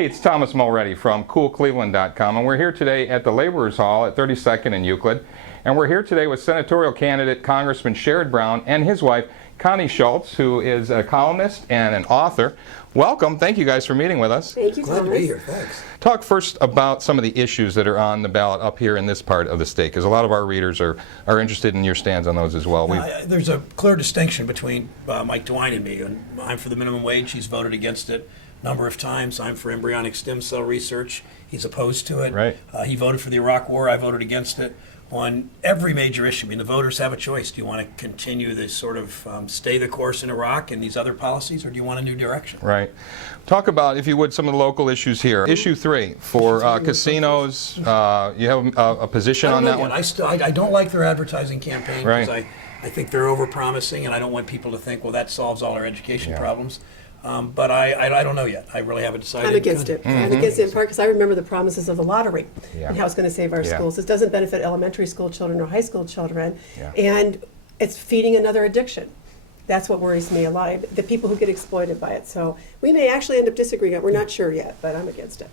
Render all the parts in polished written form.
Hey, it's Thomas Mulready from CoolCleveland.com, and we're here today at the Laborers Hall at 32nd and Euclid. And we're here today with Senatorial candidate Congressman Sherrod Brown and his wife, Connie Schultz, who is a columnist and an author. Welcome. Thank you guys for meeting with us. Thank you, Glad Thomas. to be here. Thanks. Talk first about some of the issues that are on the ballot up here in this part of the state, because a lot of our readers are interested in your stands on those as well. There's a clear distinction between Mike DeWine and me. And I'm for the minimum wage. He's voted against it a number of times. I'm for embryonic stem cell research. He's opposed to it. Right. He voted for the Iraq War. I voted against it. On every major issue, I mean, the voters have a choice. Do you want to continue this sort of stay the course in Iraq and these other policies, or do you want a new direction? Right. Talk about, if you would, some of the local issues here. Issue 3 for casinos. You have a position on that one? I don't like their advertising campaign because Right. I think they're overpromising, and I don't want people to think, well, that solves all our education problems. But I don't know yet. I really haven't decided. I'm against it. I'm against it in part because I remember the promises of the lottery and how it's going to save our Yeah. schools. It doesn't benefit elementary school children or high school children, Yeah. and it's feeding another addiction. That's what worries me a lot, the people who get exploited by it. So we may actually end up disagreeing. We're not sure yet, but I'm against it.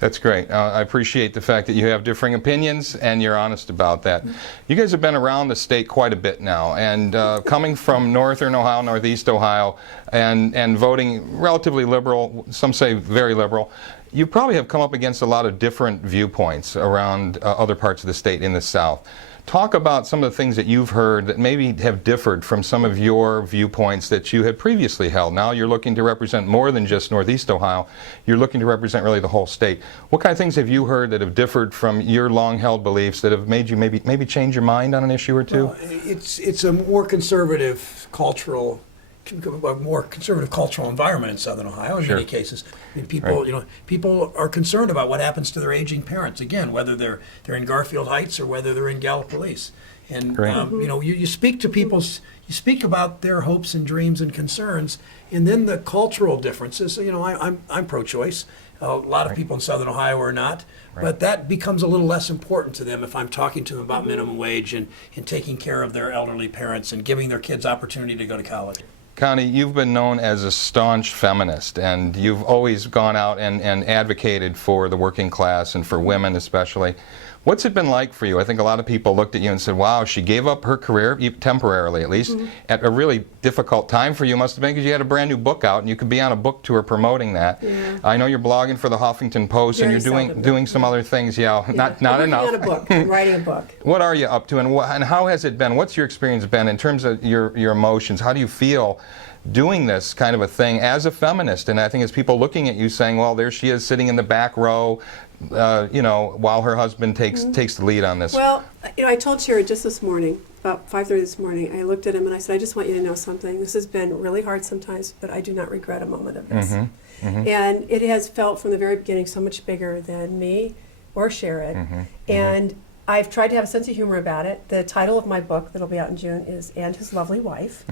That's great. I appreciate the fact that you have differing opinions and you're honest about that. You guys have been around the state quite a bit now, and coming from northern Ohio, northeast Ohio, and voting relatively liberal, some say very liberal, you probably have come up against a lot of different viewpoints around other parts of the state in the South. Talk about some of the things that you've heard that maybe have differed from some of your viewpoints that you had previously held. Now you're looking to represent more than just Northeast Ohio. You're looking to represent really the whole state. What kind of things have you heard that have differed from your long-held beliefs that have made you maybe change your mind on an issue or two? Well, it's a more conservative cultural environment in Southern Ohio in many cases. I mean, people are concerned about what happens to their aging parents. Again, whether they're in Garfield Heights or whether they're in Gallipolis. And you speak to you speak about their hopes and dreams and concerns, and then the cultural differences. I'm pro-choice. A lot of people in Southern Ohio are not, but that becomes a little less important to them if I'm talking to them about minimum wage and taking care of their elderly parents and giving their kids opportunity to go to college. Connie, you've been known as a staunch feminist, and you've always gone out and advocated for the working class and for women especially. What's it been like for you? I think a lot of people looked at you and said, wow, she gave up her career, temporarily at least, at a really difficult time for you. Must have been because you had a brand new book out and you could be on a book tour promoting that. Yeah. I know you're blogging for the Huffington Post and you're doing some other things. Not enough. I'm working on a book. I'm writing a book. What are you up to, and how has it been? What's your experience been in terms of your emotions? How do you feel doing this kind of a thing as a feminist? And I think it's people looking at you saying, well, there she is sitting in the back row, while her husband takes the lead on this. Well, I told Sherrod just this morning, about 5:30 this morning, I looked at him and I said, I just want you to know something. This has been really hard sometimes, but I do not regret a moment of this. And it has felt from the very beginning so much bigger than me or Sherrod. And I've tried to have a sense of humor about it. The title of my book that'll be out in June is And His Lovely Wife,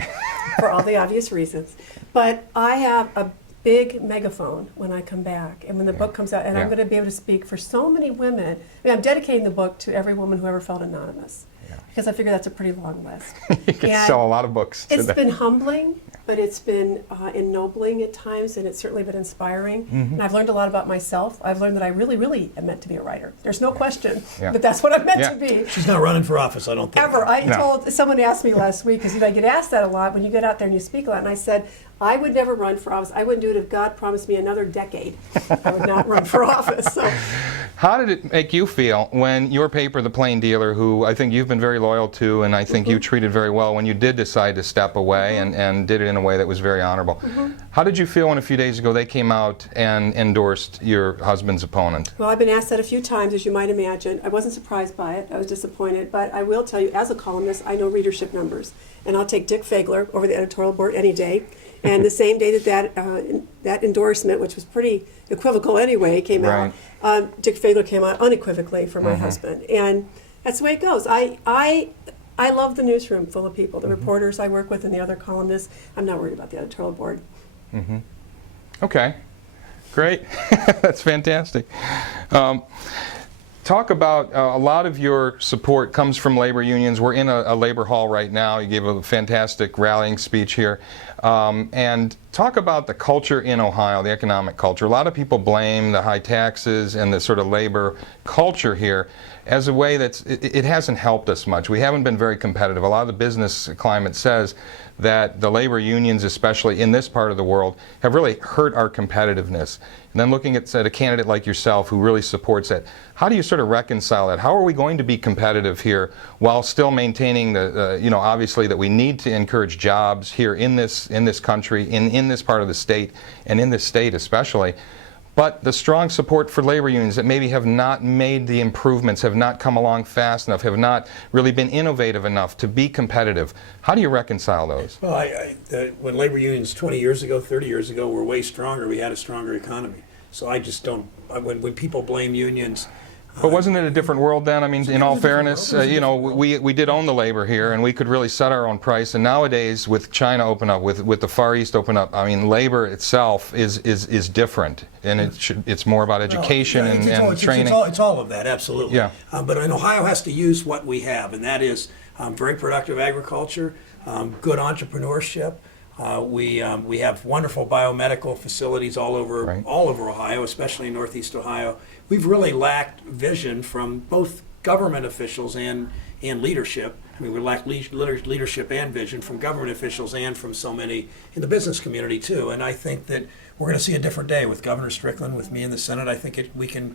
for all the obvious reasons. But I have a big megaphone when I come back, and when the book comes out, and I'm going to be able to speak for so many women. I mean, I'm dedicating the book to every woman who ever felt anonymous, because I figure that's a pretty long list. You can sell a lot of books. It's been humbling, but it's been ennobling at times, and it's certainly been inspiring. And I've learned a lot about myself. I've learned that I really, really am meant to be a writer. There's no question, but that's what I'm meant to be. She's not running for office, I don't think. Ever. Told someone asked me last week, because I get asked that a lot when you get out there and you speak a lot, and I said, I would never run for office. I wouldn't do it if God promised me another decade. I would not run for office. So. How did it make you feel when your paper, The Plain Dealer, who I think you've been very loyal to and I think you treated very well, when you did decide to step away and did it in a way that was very honorable? How did you feel when a few days ago they came out and endorsed your husband's opponent? Well, I've been asked that a few times, as you might imagine. I wasn't surprised by it. I was disappointed. But I will tell you, as a columnist, I know readership numbers. And I'll take Dick Fagler over the editorial board any day. And the same day that endorsement, which was pretty equivocal anyway, came out, Dick Fagler came out unequivocally for my husband. And that's the way it goes. I love the newsroom full of people, the reporters I work with and the other columnists. I'm not worried about the editorial board. Okay, great. That's fantastic. Talk about a lot of your support comes from labor unions. We're in a labor hall right now. You gave a fantastic rallying speech here. And talk about the culture in Ohio, the economic culture. A lot of people blame the high taxes and the sort of labor culture here as a way it hasn't helped us much. We haven't been very competitive. A lot of the business climate says that the labor unions, especially in this part of the world, have really hurt our competitiveness. And then looking at a candidate like yourself who really supports that, how do you sort of reconcile that? How are we going to be competitive here while still maintaining obviously that we need to encourage jobs here in this country, in this part of the state, and in this state especially, but the strong support for labor unions that maybe have not made the improvements, have not come along fast enough, have not really been innovative enough to be competitive? How do you reconcile those? Well, when labor unions 20 years ago, 30 years ago were way stronger, we had a stronger economy. So I just don't, when people blame unions. But wasn't it a different world then? I mean, in all fairness, we did own the labor here, and we could really set our own price. And nowadays, with China open up, with the Far East open up, I mean, labor itself is different, and it's more about education and training. It's all of that, absolutely. Yeah. But Ohio has to use what we have, and that is very productive agriculture, good entrepreneurship. We have wonderful biomedical facilities all over Ohio, especially in Northeast Ohio. We've really lacked vision from both government officials and leadership. I mean, we lack leadership and vision from government officials and from so many in the business community too. And I think that we're going to see a different day with Governor Strickland, with me in the Senate. I think we can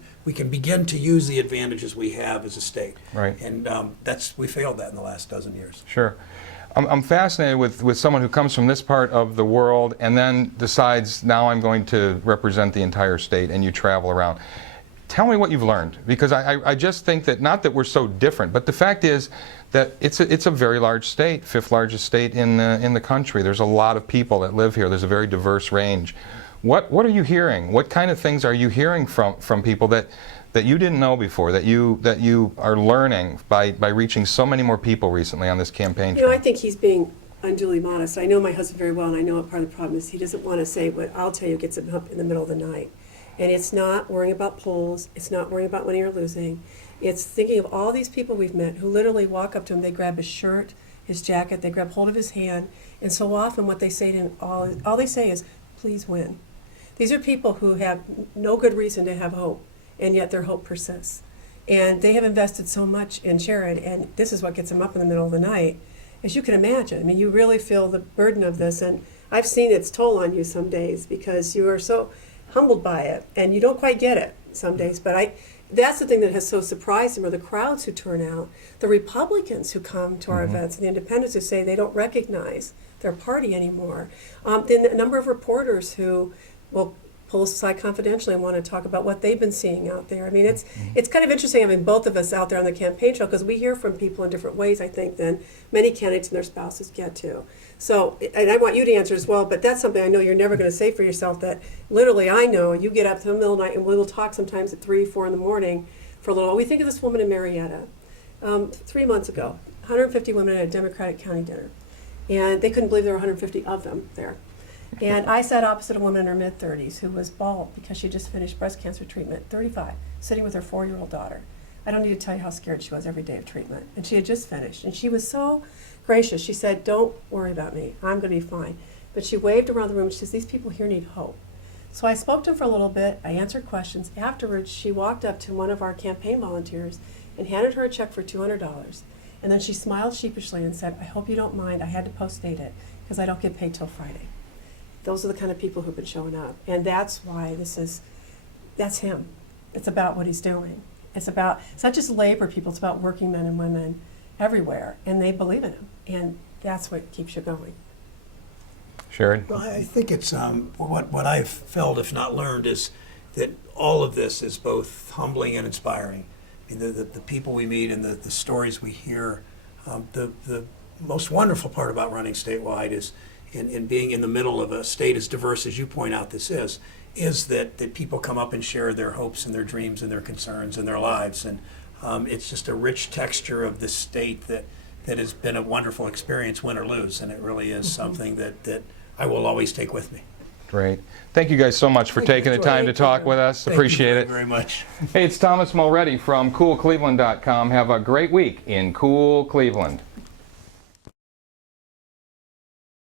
begin to use the advantages we have as a state. Right. And we failed that in the last dozen years. Sure. I'm fascinated with someone who comes from this part of the world and then decides, now I'm going to represent the entire state, and you travel around. Tell me what you've learned, because I just think that, not that we're so different, but the fact is that it's a very large state, fifth largest state in the country. There's a lot of people that live here. There's a very diverse range. What are you hearing? What kind of things are you hearing from people that you didn't know before, that you are learning by reaching so many more people recently on this campaign trail? I think he's being unduly modest. I know my husband very well, and I know what part of the problem is. He doesn't want to say what I'll tell you gets him up in the middle of the night. And it's not worrying about polls. It's not worrying about winning or losing. It's thinking of all these people we've met who literally walk up to him, they grab his shirt, his jacket, they grab hold of his hand, and so often what they say to him, all they say is, please win. These are people who have no good reason to have hope, and yet their hope persists. And they have invested so much in Sherrod, and this is what gets them up in the middle of the night. As you can imagine, I mean, you really feel the burden of this, and I've seen its toll on you some days because you are so humbled by it, and you don't quite get it some days. But that's the thing that has so surprised him, are the crowds who turn out, the Republicans who come to our events, and the independents who say they don't recognize their party anymore. Then a number of reporters who will pull us aside confidentially and want to talk about what they've been seeing out there. I mean, it's kind of interesting having both of us out there on the campaign trail, because we hear from people in different ways, I think, than many candidates and their spouses get to. So, and I want you to answer as well, but that's something I know you're never going to say for yourself, that literally I know you get up to the middle of the night, and we will talk sometimes at 3, 4 in the morning for a little. We think of this woman in Marietta. 3 months ago, 150 women at a Democratic county dinner, and they couldn't believe there were 150 of them there. And I sat opposite a woman in her mid-30s who was bald because she just finished breast cancer treatment, 35, sitting with her 4-year-old daughter. I don't need to tell you how scared she was every day of treatment. And she had just finished. And she was so gracious. She said, don't worry about me. I'm going to be fine. But she waved around the room and she says, these people here need hope. So I spoke to them for a little bit. I answered questions. Afterwards, she walked up to one of our campaign volunteers and handed her a check for $200. And then she smiled sheepishly and said, I hope you don't mind. I had to post-date it because I don't get paid till Friday. Those are the kind of people who've been showing up. And that's why that's him. It's about what he's doing. It's not just labor people, it's about working men and women everywhere. And they believe in him. And that's what keeps you going. Sherrod? Well, I think it's what I've felt, if not learned, is that all of this is both humbling and inspiring. I mean, the people we meet and the stories we hear. The most wonderful part about running statewide is in being in the middle of a state as diverse as you point out this is that people come up and share their hopes and their dreams and their concerns and their lives. And it's just a rich texture of this state that has been a wonderful experience, win or lose. And it really is something that I will always take with me. Great. Thank you guys so much for taking the time to talk with us. Appreciate it. Thank you very much. Hey, it's Thomas Mulready from CoolCleveland.com. Have a great week in Cool Cleveland.